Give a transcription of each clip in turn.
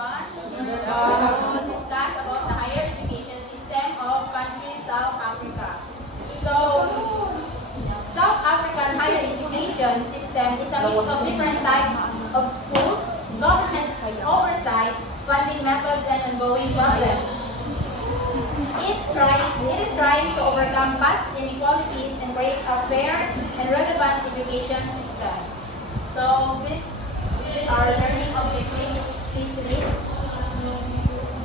one, we'll discuss about the higher education system of country South Africa. So, South African higher education system is a mix of different types of schools, government oversight, funding methods, and ongoing problems. It is trying to overcome past inequalities and create a fair and relevant education system. So this is our learning objectives. Please read.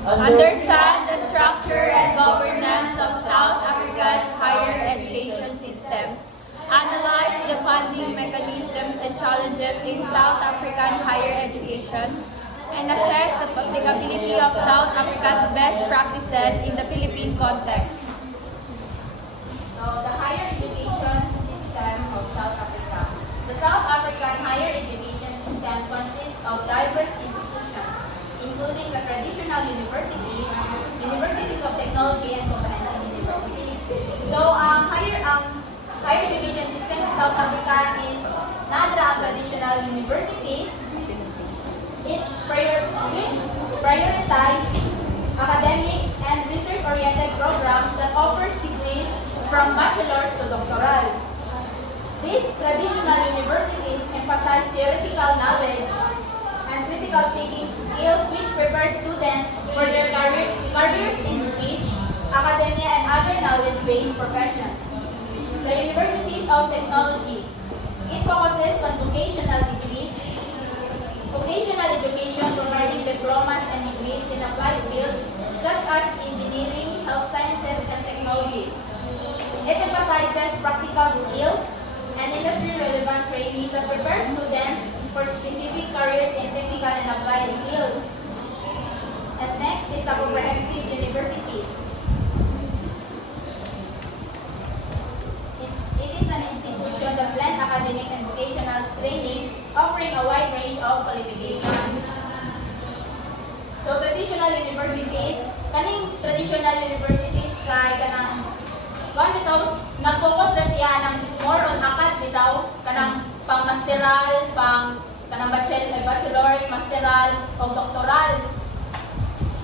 Understand the structure and governance of South Africa's higher education system. Analyze the funding mechanisms and challenges in South African higher education. And assess the applicability of South Africa's best practices in the Philippine context. So, the higher education system of South Africa. The South African higher education system consists of diverse institutions, including the traditional universities, universities of technology, and comprehensive universities. So, higher education system of South Africa is not traditional universities, which prioritize academic and research-oriented programs that offers degrees from bachelor's to doctoral. These traditional universities emphasize theoretical knowledge and critical thinking skills which prepare students for their careers in speech, academia, and other knowledge-based professions. The Universities of Technology. It focuses on vocational degrees, vocational education providing diplomas and degrees in applied fields such as engineering, health sciences, and technology. It emphasizes practical skills and industry-relevant training that prepare students for specific careers in technical and applied fields. And next is the comprehensive universities. It is an institution that blends academic and vocational training, offering a wide range of qualifications. So, traditional universities, kaning traditional universities kay kanang nag-focus na siya ng more on ACADS bitaw, kanang pang-masteral, kanang bachelor's, masteral, o doctoral.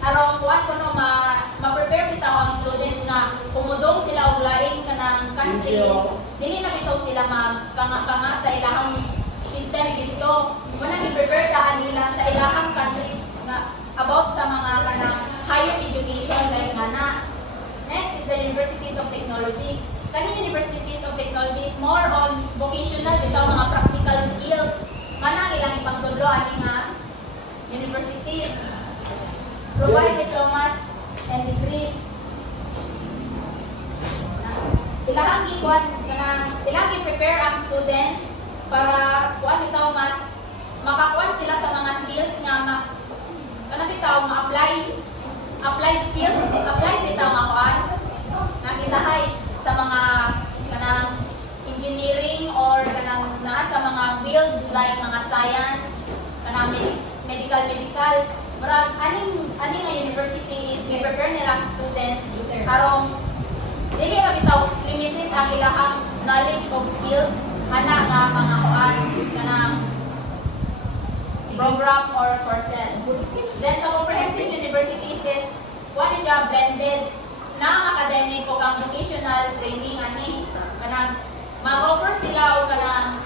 Aron kuan kuno ma-prepare bitaw ang students nga kumudong sila og laing kanang countries, dili na bitaw sila magkanga-kanga sa ilahang system dito. Muna i-prepare taan nila sa ilahang country na about sa mga kanang higher education like ngana. Next is the Universities of Technology. Kaning Universities of Technology is more on vocational bitaw mga practical skills. Mana ilang ipangtudlo ani nga universities provide diplomas and degrees. Ilahang i-prepare ang students para kuan bitaw mas makakuan sila sa mga skills nga kanang bitaw apply skills, apply bitaw nga kuan nakitahay sa mga kanang engineering or kanang naa sa mga fields like mga science, kanang medical. Murag aning nga university is i-prepare nila ang students karong dili ra bitaw limited ang ilahang knowledge of skills ana nga mga kuan kanang program or courses. Then sa comprehensive universities is what is siya blended na academic o kang vocational training ani kanang mag-offer sila o kanang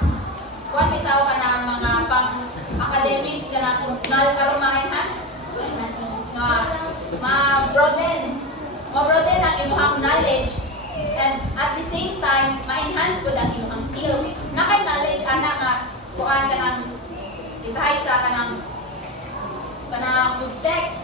kuan bitaw kanang mga pang academics kanang karon ma-enhance ma-broaden ang imong knowledge and at the same time ma-enhance pud ang imong skills. Nakay knowledge ana nga kuan kanang itahay sa kanang food tech.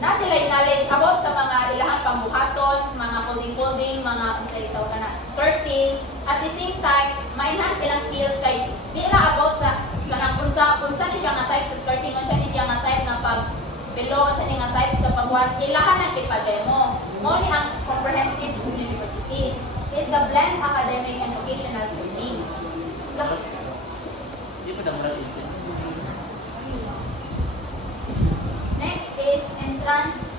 Na sila yung knowledge about sa mga ilahang pambuhaton, mga folding, mga itaw kana skirting. At the same time, ma-enhance ilang skills kay di ra about sa kanang unsa ni siya nga type sa skirting, unsa ni siya nga type nga pag-below, unsa ni nga type sa pagwan. Ilahan na ipa-demo. Mo ni ang comprehensive universities is the blend academic and vocational training. Next is entrance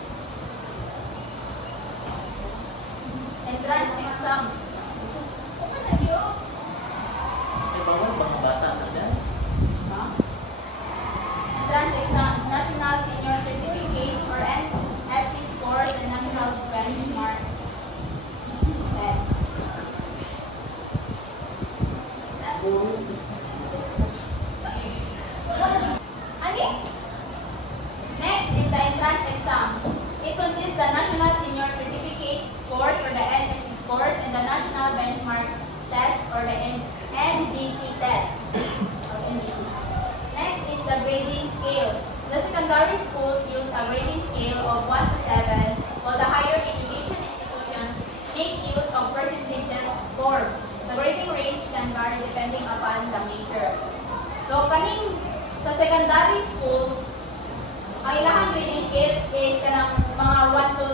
exams. Entrance exams. National Senior Certificate or NSC scores and national benchmark test. Ani? Next is the entrance exams. It consists the National Senior Certificate scores or the NSC scores and the National Benchmark Test or the NBT test. Next is the grading scale. The secondary schools use a grading scale of 1 to 7, while the higher education institutions make use of percentages form. The grading range can vary depending upon the major. So, kaning sa secondary schools, ang ilahang grading scale is kanang mga 1 to,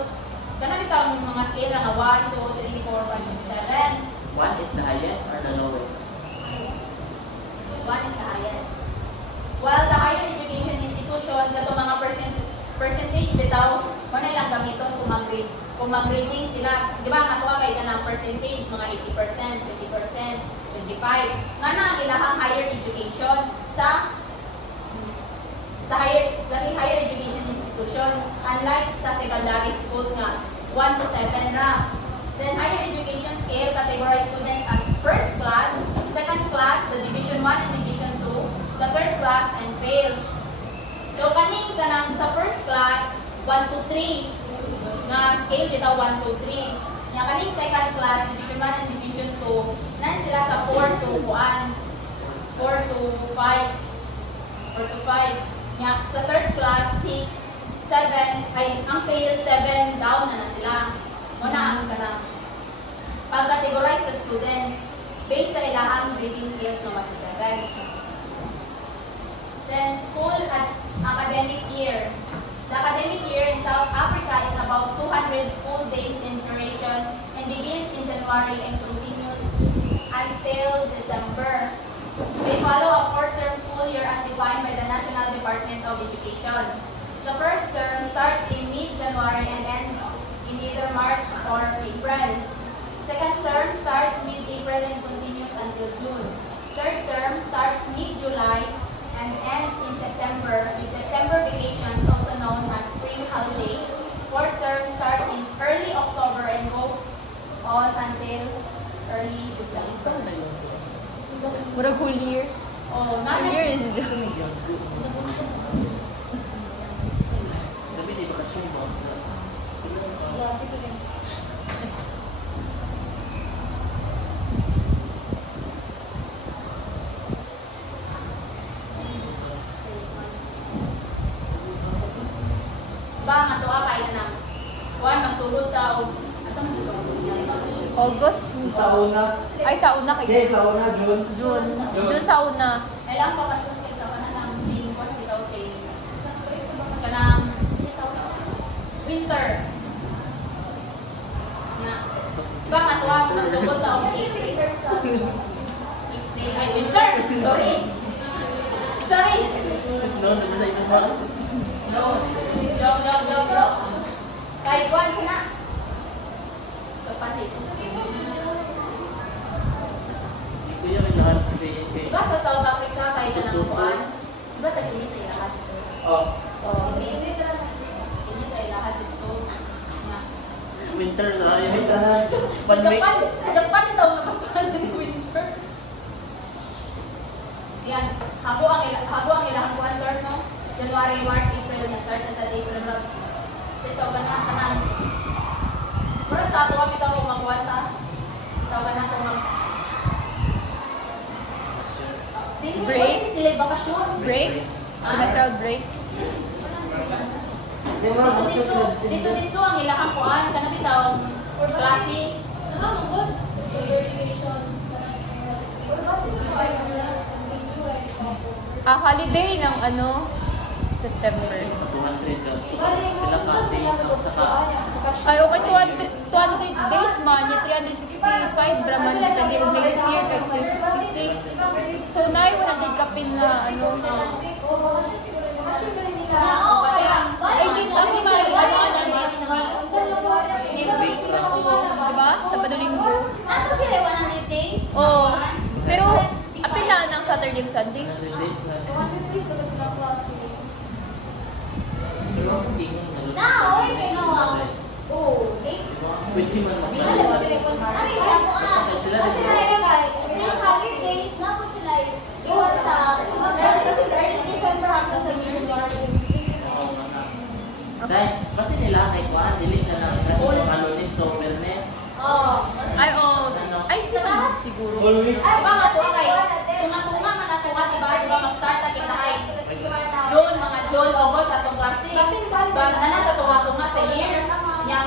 kanang itang mga scale na 1, 2, 3, 4, 5, 6, 7. 1 is the highest or the lowest? 1 is the highest. While the higher education institution, gato mga percentage bitaw, wala lang gamiton kung mag-grading sila. Di ba, katuwa kayo na ng percentage, mga 80%, 50%, 25%. Nga na ang ilahang higher education sa higher education institution. Unlike sa secondary schools nga, 1 to 7 ra. Then higher education scale categorize students as first class, second class, the division 1 and division 2, the third class, and fail. So kaning kanang sa first class, 1 to 3, na scale dito 1 to 3. Nya kaning second class, division 1 and division 2, na sila sa 4 to 1, 4 to 5, 4 to 5. Nya sa third class, 6, 7, ay ang fail 7 down na sila. Muna ang kanang pag-categorize sa students based sa ilahang grading scales ng 1 to 7. Then, school at academic year. The academic year in South Africa is about 200 school days in duration and begins in January and continues until December. They follow a 4-term school year as defined by the National Department of Education. The first term starts in mid-January and ends in either March or April. Second term starts mid-April and continues until June. Third term starts mid-July and ends in September, with September vacations also known as spring holidays. Fourth term starts in early October and goes on until early December. What a whole year. Oh, not Whole year is Tapi di bakasyon mo. ba nga to kay na nang kuan magsulod ta og asa man dito August. Sa una. Ay, sa una kayo. Okay, sa una, June. June sa una. kailang bakasyon kay sa kanang main course bitaw kay kanang winter na ba nga to magsulod ta og April ay winter sorry Mas no, naman sa isang ba? no kahit kuan sina kapatid. Ito yung lahat kay Diba sa South Africa kahit na ng kuan, diba tag-init ay lahat? Oh, Init ay lahat dito. Na. winter na yun. Winter. 1 week. Japan ito ang napasahan ng winter. Yan, hago ang ilang kuan start no? January, March, April niya start na sa April. Ito ba na kanang pero sa ato kami ito magkuan ta. Ito ba na kung Break? Sila bakasyon. Break? Semestral break? Dito ang ilang kuan kana bitaw klase. Good. Holiday ng September. 200 ka. Ilang ka days ang saka. Ay, okay, 200 days man, yung 365 braman sa next year, kay 366. So, na yung 100 kapin na ay, din kami may din break. Diba? Sabado linggo. Nato sila 100 days. Oo. Pero, apin na ng Saturday and Sunday. 100 days na. Double week. Di ba nga tuwa kay, tunga-tunga man ato nga, di ba mag-start na kita ay June, mga June, August atong klase. Ba na sa tunga-tunga sa year, niya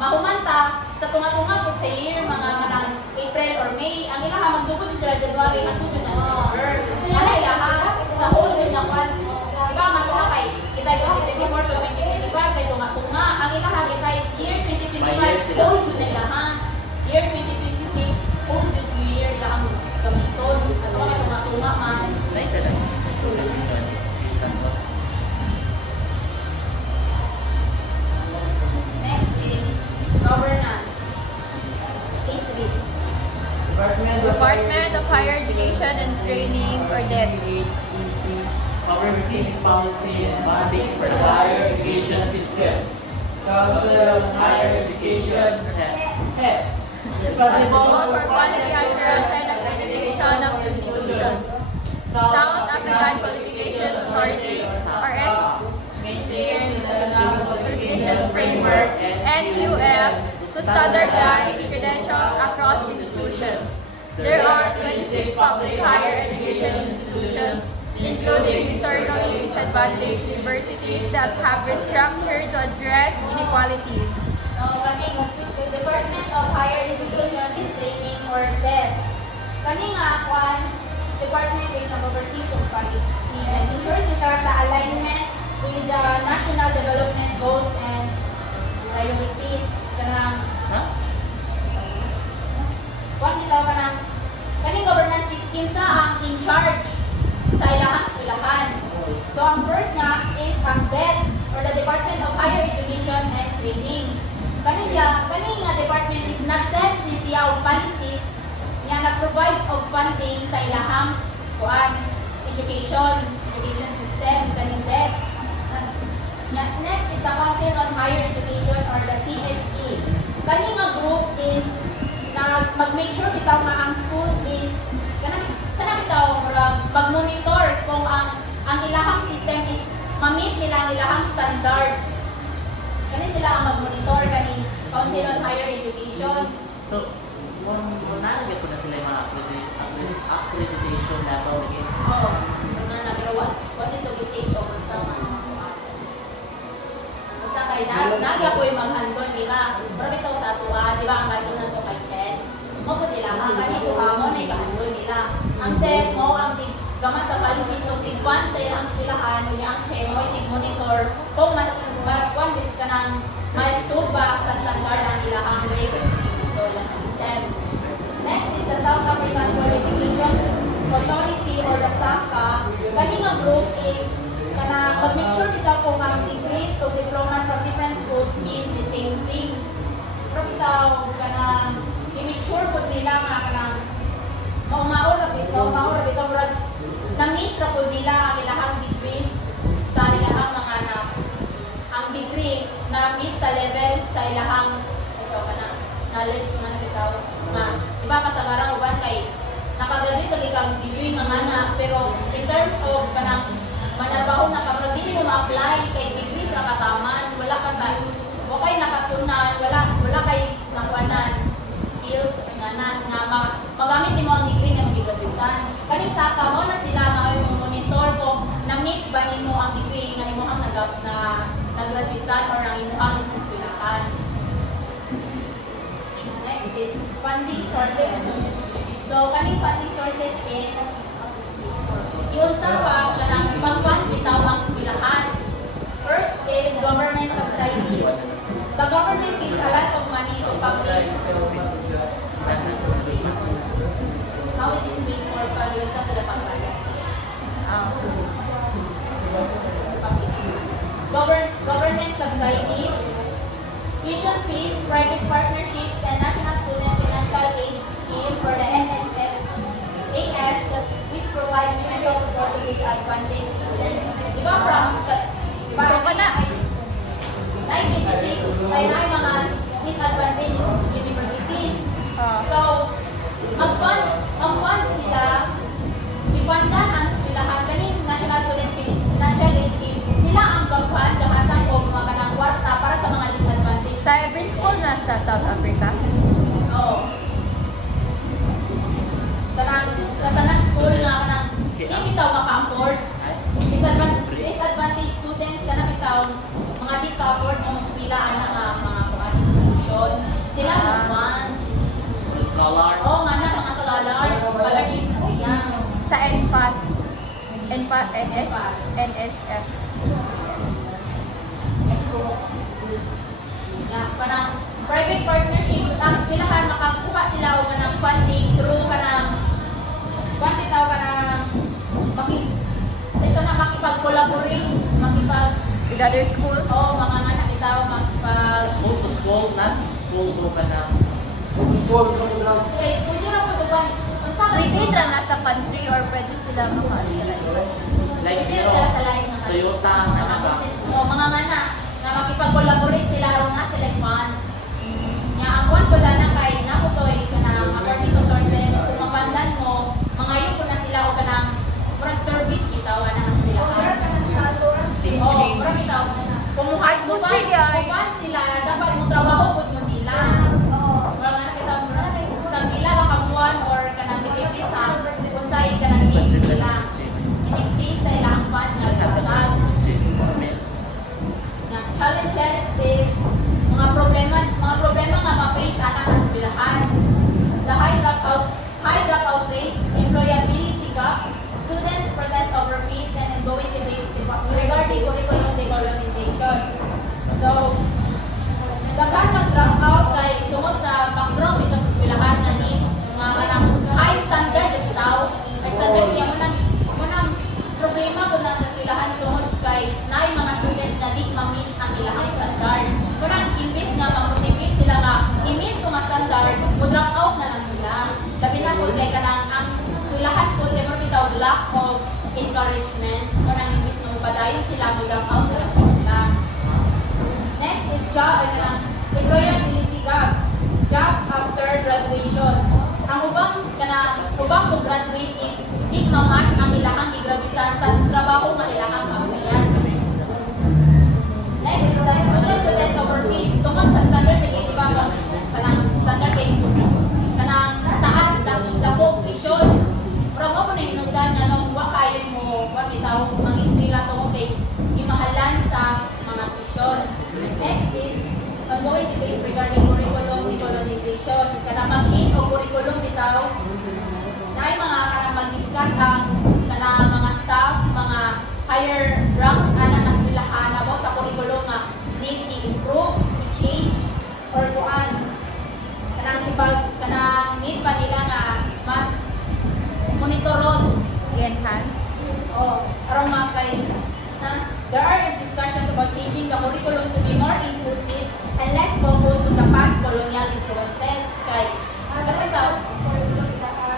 mahumanta sa tunga-tunga po sa year, mga manang April or May, ang ilaha magsugod sila January at June na December. Ano ilaha sa whole June na kwas. Di ba matuwa kay, kita 2024 to 2025 kay tunga-tunga. Ang ilaha kita year 2025, whole June na ilaha. Year 2026, whole June year ilaha gamiton. At kung tunga-tunga man. May talang 6 to 11. Next is governance. Please read. Department of Higher Education and Training, or DET. Overseas policy and funding for the higher education system. Council on Higher Education. Head. Responsible for quality assurance and accreditation of institutions. South African Qualifications Authority, RS, maintains the qualifications framework, NQF, to standardize credentials across institutions. There are 26 public higher education institutions, including historically disadvantaged universities that have restructured to address inequalities. Department of Higher Education and Training, or DET. Kani nga kwan department is nag-oversees of policy and ensures this are sa alignment with the national development goals and priorities. Kanang kwan bitaw kanang kani governance is kinsa ang in charge sa ilahang eskwelahan. So ang first nga is ang DET, or the Department of Higher Education and Training. Kani nga department is nag-set siya og policies nga nag-provides of funding sa ilahang education system kaning DET. Next is the Council on Higher Education, or the CHE. Kani nga group is mag-make sure bitaw nga ang schools is sana bitaw mag-monitor kung ang ilahang system is ma-meet nila ang ilahang standard. Kani sila ang mag-monitor kaning Council on Higher Education. So, nalagyan ko na sila yung mga accreditation level again. Oo. Na pero what ito is ito kasama. Basta kay nagya po yung mag-handle nila. Pero bitaw sa ato di ba ang handle na ito kay Chen? Mapot nila kanito mo na i-handle nila. Ang DET mo ang gaman sa policies o tig-fund sa ilang eskwelahan mo yung Chen mo tig-monitor kung mag-one ka ng ma-stood ba sa standard ang ilahang way ng system. Next is the South African Qualifications Authority, or the SACA. Kani nga group is kana mag-make sure bitaw kung ang degrees o diplomas from different schools mean the same thing. Pero bitaw kana i-make sure po nila nga kanang maumaor bitaw na-meet ra po nila ang ilahang degrees sa ilahang mga anak. Ang degree na meet sa level sa ilahang ito kana knowledge man bitaw nga iba kasagaran uban kay nakagraduate ka kang degree nga mana, pero in terms of kanang manarbaho na ka, pero dili mo ma-apply kay degrees ra kataman, wala ka sa okay nakatunan, wala kay nakuanan skills nga magamit nimo ang degree nga magigraduatean. Kani sa mo na sila monitor kung na-meet ba nimo ang degree nga imong nagraduatean or ang imong eskwelahan. Next is funding sources. So, kaning funding sources is yun sa kanang pag-fund bitaw ang eskwelahan. First is government subsidies. The government gives a lot of money to public. How it is paid for public sa sila pag-fund? Government subsidies, tuition fees, private partnerships, and national student financial aid scheme for the NSF AS, which provides financial support to disadvantaged students. Diba So, pana? 926 ay na mga disadvantaged universities. So, mag-fund sila, ifundan ang eskwelahan, kaning national student financial aid scheme, sila ang mag-fund lahat o mga kanang kwarta para sa mga disadvantaged. Sa every school na sa South Africa? Oo. bitaw mga di ka-afford ng eskwela ana nga mga institusyon. Sila man. Scholar. Oo nga na mga scholars, scholarship na siya. Sa NFAS. NSF. Na kanang private partnerships ang eskwelahan makakuha sila og kanang funding through kanang bitaw kanang sa ito na makipag-collaborate, With other schools? mga anak itaw makipag School to school, not school to ka na. School, programs. pwede na po doon unsa ka Retreat na nasa country or pwede sila makaano sila iba. Like pwede na sila sa lain mga Toyota ang mga naka. business mo mga ngana nga makipag-collaborate sila aron na sila fund nya ang kuan ko na kay nako toy kanang according to sources kung mapandan mo mangayo ko na sila og kanang murag service bitaw ana nga sila oh murag bitaw kung muhad mo fund sila dapat mo trabaho pud mo nila murag ana kita murag sa pila lang ka buwan or kanang depende sa unsay kanang needs nila in exchange sa ilang fund nga kapital. Challenges is mga problema nga ma-face ana nga eskwelahan. The high dropout rates, employability gaps, students protest over fees and ongoing debates regarding curriculum decolonization. So, daghan mag-drop out kay tungod sa background dito sa eskwelahan na need nga kanang high standard bitaw. High standard siya munang problema po na sa eskwelahan tungod kay naay mga students na di ma-meet ang ilang standard. Munang imbis nga ma-motivate sila nga i-meet ko nga standard, mo-drop out na lang sila. Labi na po kay kanang ang eskwelahan po kay more bitaw lack of encouragement. Munang imbis nga mupadayon sila, mo-drop out sila sa sila. Next is employability gaps. Jobs after graduation. Ang ubang mo graduate is di ma-match ang ilahang gigraduatean sa trabaho nga ilahang kahulian. Next is the student protest over fees. Tungkol sa standard na di ba kanang standard kay kanang saan dako tuition. Pero mo na hinungdan nga nung wa kayo mo wa bitaw mag-eskwela tungkol kay imahalan sa mga tuition. Next is ongoing debates regarding curriculum decolonization. Kanang mag-change o curriculum bitaw na mga kanang mag-discuss ang kanang mga staff, mga higher ranks ana nga eskwelahan about sa curriculum nga need i-improve, i-change or kuan kanang need pa nila nga mas monitoron, I-enhance. aron makay na there are discussions about changing the curriculum to be more inclusive and less focused on the past colonial influences. Kay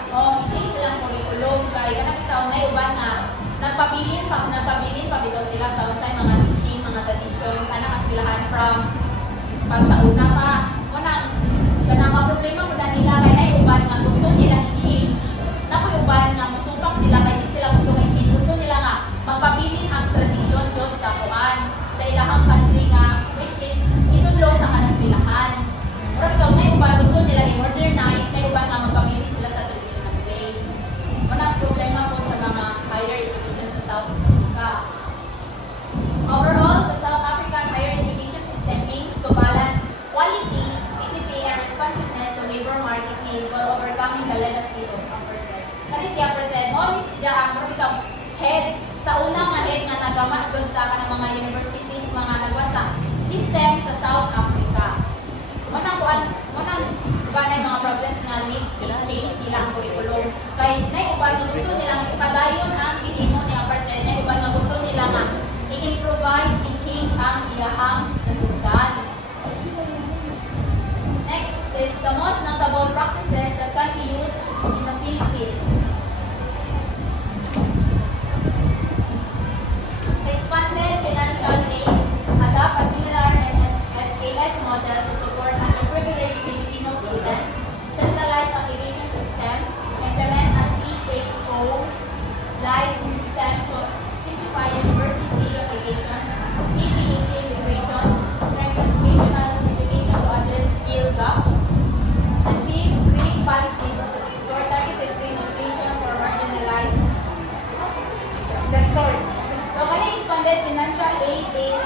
i-change sila ang curriculum kay kanang bitaw na uban nga nagpabilin pa bitaw sila sa unsay mga teaching, mga traditions ana nga eskwelahan from pag sa una pa. Kanang mga problema mo nila kay nay uban nga gusto nila i-change. Nakoy uban nga musupak sila kay di sila gusto i-change. Gusto nila nga magpabilin ang tradisyon jud sa kuan sa ilahang country nga which is itudlo sa kanaskwelahan. Pero bitaw nay uban gusto nila i-modernize, nay uban nga magpabilin sila sa traditional way. Unang problema po sa mga higher education sa South Africa. Overall, the South African higher education system aims to balance quality, equity, and responsiveness to labor market needs while overcoming the legacy of apartheid. Kani siya apartheid, mo ni siya ang probitang head sa unang nga head nga nagamas doon sa kanang mga universities, mga nagwasa system sa South Africa. Manang ba na mga problems nga need i-change nila ang curriculum. Kay nay uban gusto nilang ipadayon ang gihimo ni apartheid, nay uban nga gusto nila nga i-improvise, i-change ang iyahang kasultan. Next is the most notable practices that can be used in the Philippines. Expanded financial aid, adopt a similar NSFAS model to support underprivileged Filipino students, centralized application system, implement a CAO live system to simplify university applications, DPET integration, strengthen vocational education to address skill gaps, and create policies to explore targeted relocation for marginalized sectors. So, kani expanded financial aid is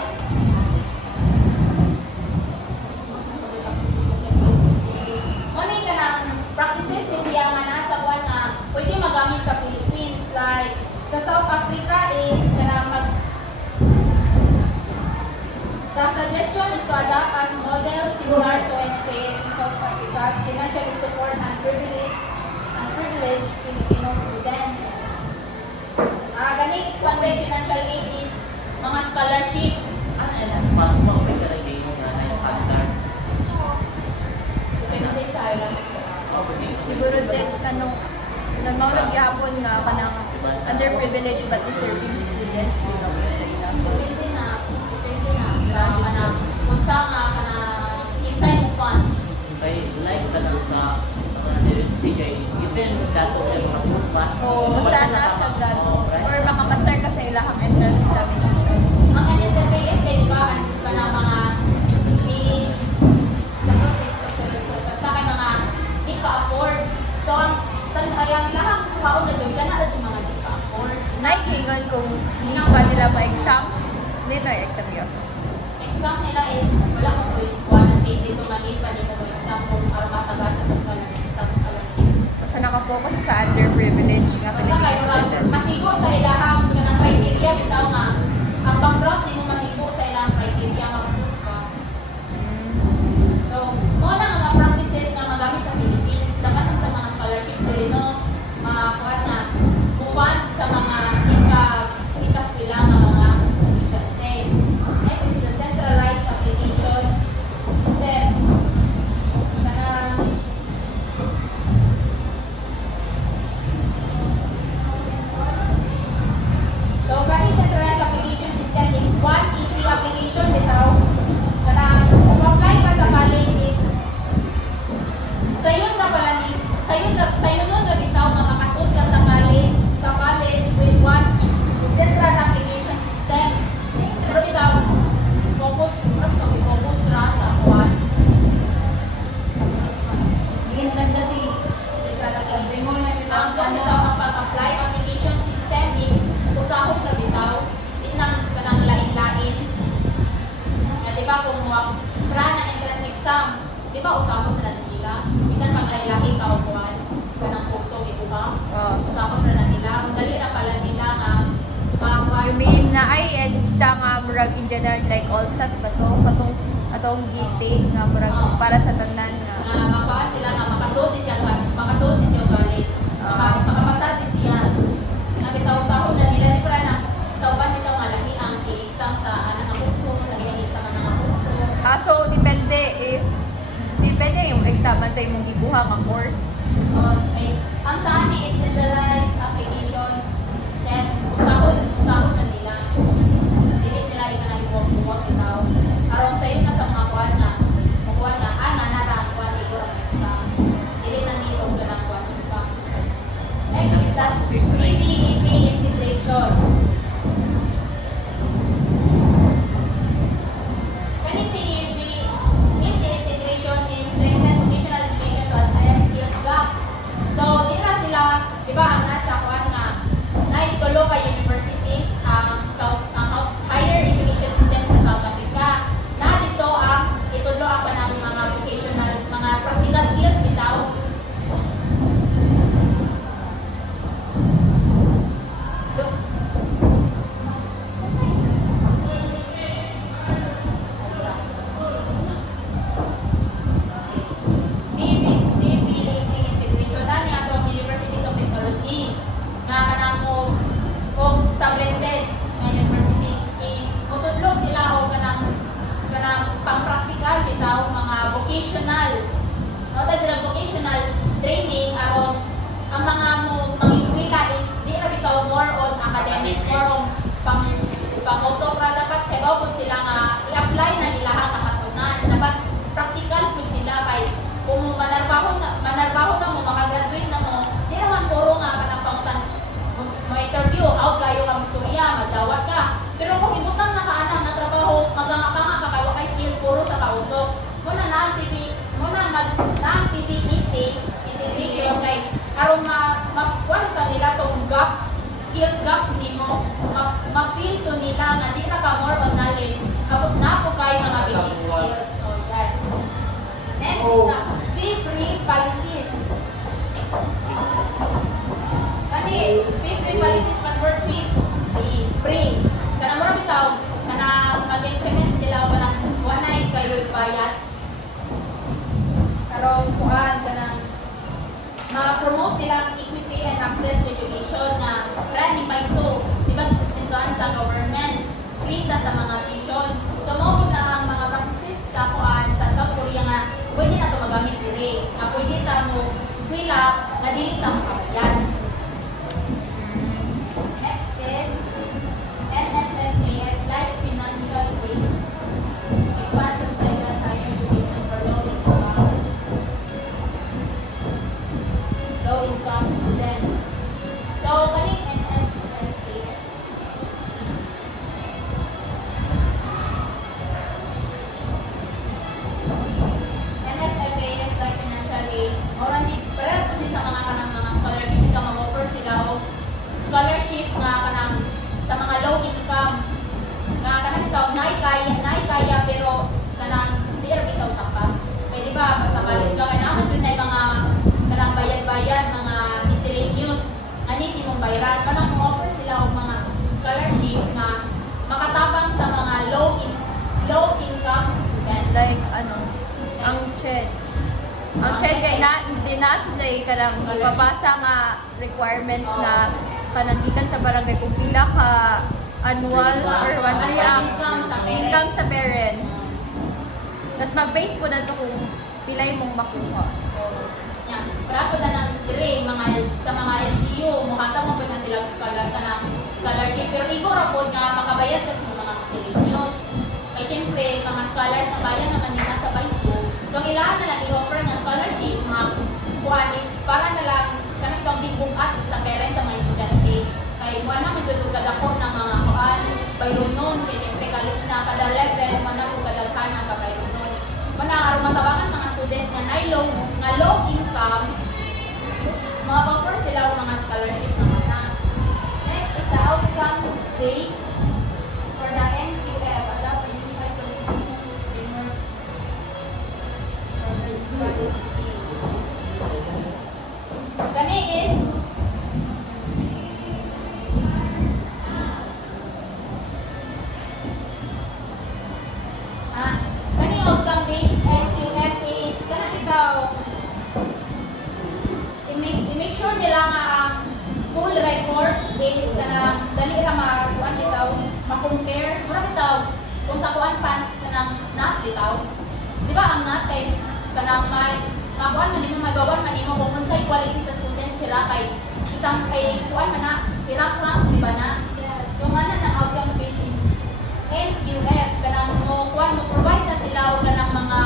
South Africa is the suggestion is to adopt as models similar to NSAF in South Africa, financially support unprivileged Filipino students. Gani expanded financial aid is mga scholarship. Ano yan, as fast mo, may kalagay mo na na standard. Depende sa island. Siguro din, nagmaulag yapon nga kanang underprivileged but deserving students dito sa ila. Depende na. Kung saan nga inside mo fund. Kaya like ka lang sa university kay even dato yung masukman. Basta na sa grad or makapasar ka sa ilahang entrance examination. Ang NSFAS kay di ba ka na mga fees sa notice basta kay mga di ka afford. So ang lahang kuhaon na dyan ka na yung mga di ka afford. Naikingon kung hindi pa nila ma-exam, hindi na exam yun. Exam nila is wala kong kuha na state dito maliit pa dito ng exam kung matagal na sa scholarship. Basta nakafocus sa underprivileged nga Basta kayo student. masigo sa ilahang ng criteria bitaw nga ang background nimo masigo sa ilahang criteria nga masuk ka. So, mo na nga mga practices nga magamit sa Philippines dapat ang mga scholarship dili no mga kuha na buwan sa mga ika-eskwela nga mga estudyante. Next is the centralized application system. So, kani centralized application system is one easy application bitaw. Kung apply ka sa college is sayon nun na bitaw nga makasud ka sa college with one central application system. Pero bitaw focus ra sa one. Diyan na si central application. Ang bitaw ang pag-apply application system is usahon na bitaw inang kanang lain-lain. Di ba kung pra na entrance exam, di ba usahon na nila? Bisan pag lain-lain ka o kuhan, kanang kurso ikuha, usahon na nila. Ang dali na pala nila nga I mean, na ay isa nga murag in general like all sat ba to atong giti nga murag para sa tanan nga mapaan sila nga makasud siya college. Makapasar di siya. Nabitaw usahon na nila di para na sa uban bitaw nga lahi ang i-exam sa anang kurso, lahi ang exam anang kurso. so depende yung examen sa imong gibuha nga course. Okay. Ang sa ani is centralized application system. Usahon na nila. Dili nila ikanang ibuwag bitaw. Aron sa iyo na sa mga kuwan nga nara kuwan igor ang exam. Dili na nilo kanang kuwan pa. Next is that TVET integration. Kani TVET integration is strengthen vocational education to address skills gaps. So, dira sila, di ba, ang nasa kuwan nga tulo ka universities ang higher education system sa South Africa. Na dito ang itudlo ang kanang mga vocational, mga practical skills bitaw. Integration na niya itong Universities of Technology nga kanang sa blended na universities utudlo sila o kanang pang-practical bitaw mga vocational sila vocational training aron ang mga eskwela is di ra bitaw more on academics, more on pang-autocra dapat kay po sila nga i-apply na nila ang nakatunan dapat practical po sila kay kung manarbaho na mo makagraduate na mo di naman puro nga kanang pangtan ma-interview, out kayo kang storya, magdawat ka. Pero kung ibutang nakaanang na trabaho, magangakanga ka kayo kay skills puro sa kautok. Muna na ang PVET integration kay aron makuha nila tong gaps, skills gaps nimo, ma-feel to nila na di na ka more on knowledge, abot na po kayo mga basic skills. So, yes. Next is the fee-free policies. Fee-free policies, but word fee promote nila equity and access to education na ni paiso, di ba sustentuhan sa government, free ta sa mga tuition. So mo na ang mga practices sa kuan sa South Korea nga pwede na ito magamit diri, nga pwede ta mo eskwela nga dili ta makabayan. Next is NSFAS Life Financial Aid. Expansion sa Silas Higher Education for low income students. So, kaning NSFAS. NSFAS Life Financial Aid. Ora ni para pud sa mga kanang mga scholarship ito mag-offer sila og scholarship nga kanang sa mga low income nga kanang ito naay kaya pero kanang di ra bitaw sapat. Pwede ba basta college ka kailangan jud nay mga kanang bayad-bayad mga miscellaneous ani timong bayaran kanang mo-offer sila og mga scholarship nga makatabang sa mga low income students. Like ano, ang CHED. Ang CHED kay na hindi na sila kanang ipapasa nga requirements nga kanang gikan sa barangay kung pila ka annual or monthly ang income sa parents. Tapos mag-base po na ito kung pilay mong makuha. Yan. Para po na ng dire sa mga LGU, mukata mo po na sila scholarship. Pero ikaw ra po nga makabayad kasi ng mga miscellaneous. Kaya siyempre, mga scholars na bayan naman nila sa Baisko. So, ang ilaan na lang i-offer ng scholarship, mga kuhaan is para na lang kanang itong dibukat sa parents sa mga estudyante. Kaya kuhaan naman dito kadako ng mga kuhaan, bayron nun. Kaya siyempre, college na kada level, mana kung kadaghan ang kabayron nun. Mana, aron matawangan mga students na low income, mga offer sila o mga scholarship naman na. Next is the outcomes based for the NQF, Adopt a Unified Qualification Framework for the students. Kani is kani outcome based NQF is kanang ikaw i-make sure nila nga ang school record is kanang dali ra makuan bitaw ma-compare mura bitaw kung sa kuan pan kanang NAT bitaw di ba ang NAT kay kanang makuan man nimo magawan man nimo kung unsay quality sa students sila kay isang kay kuan man na i-rank di ba na yung ano ng outcomes based in NQF kanang mo kuan mo provide na sila og kanang mga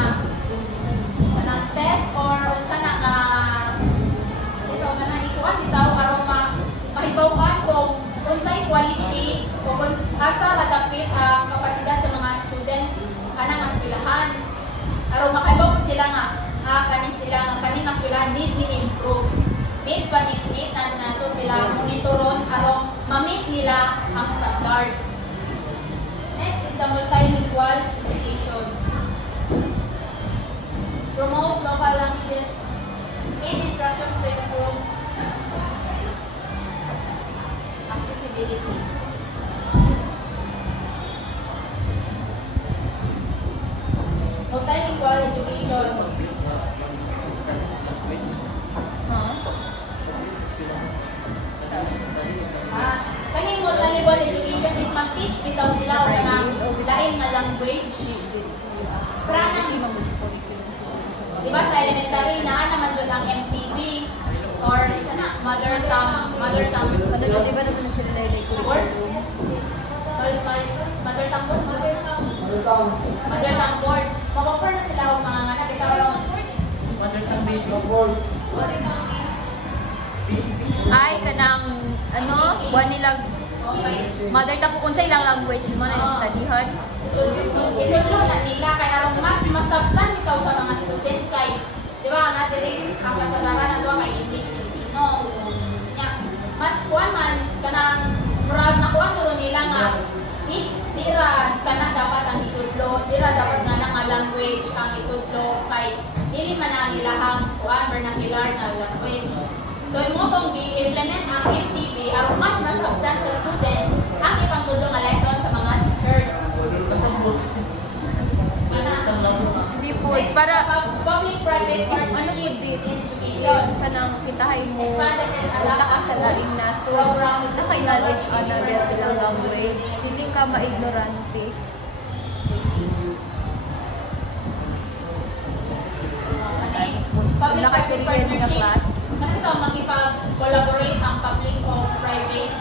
kanang test or unsa na nga ito nga na ikuan bitaw aron mahibaw-an kung unsay quality o kung asa kadapit ang kapasidad sa mga students kanang eskwelahan aron makahibaw pud sila nga kanin sila nga kaning eskwelahan need ni improve need na to sila monitoron aron ma-meet nila ang standard. Next is the multilingual education. Promote local languages in instruction to improve accessibility. Multilingual education. Kaning multilingual education is mag-teach bitaw sila o kanang lain nga language. Pranang diba sa elementary na naman dyan ang MTV or sana mother tongue Ano kasi ba naman sila board? Mother tongue board? Mother tongue board. Mag-offer na sila o mga nganak bitaw lang Mother tongue baby. ay kanang ano buwan nilang mother tongue kung sa ilang language mo na studyhan. Itudlo na nila kaya aron mas masabtan bitaw sa mga students kay di ba na dili ang kasagaran na kay English Filipino. Nya mas kuan man kanang murag nakuan mo nila nga dira kana dapat ang itudlo, dira dapat nga language ang itudlo kay dili man na ilahang kuan vernacular na language. So imo tong gi-implement ang MTV aron mas masabtan sa students ang ipangtudlo nga lesson sa mga teachers. Hindi po para Public-private partnership in education. ka nang kitahin mo, Expanded is punta ka sa laing naso, nakailalig ka na rin silang language, hindi ka ma-ignorante. Public-private Nakapilihan na class. partnerships. Ano ito, makipag-collaborate ang public o private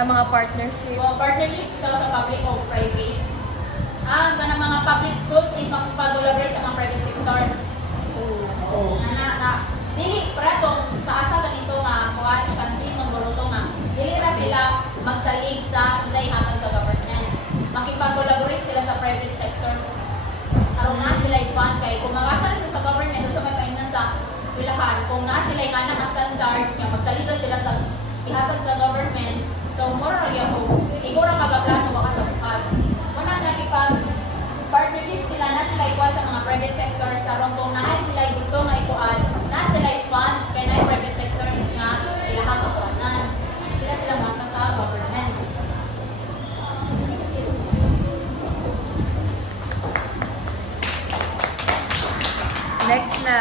Ang mga partnerships. partnerships ito sa public o private. Ang ganang mga public schools is makipag-collaborate sa mga private sectors. Dili prato sa asa ganito nga kuan kanti mangguluto nga dili ra sila magsalig sa hatag sa government. Makipag-collaborate sila sa private sectors. Aron na sila i-fund kay kung magasa rin sa government so may painan sa eskwelahan kung na sila kana mas standard nga magsalig ra sila sa ihatag sa government. So more ra gyud ikaw ra kagaplano baka sa bukal. Muna nakipag-partnership sila na sila ikuha sa mga private sectors aron kung naay sila gusto nga ikuan na sila i-fund kay na private sectors nga ilahang kakuanan. Hindi na sila masa sa government. Next na.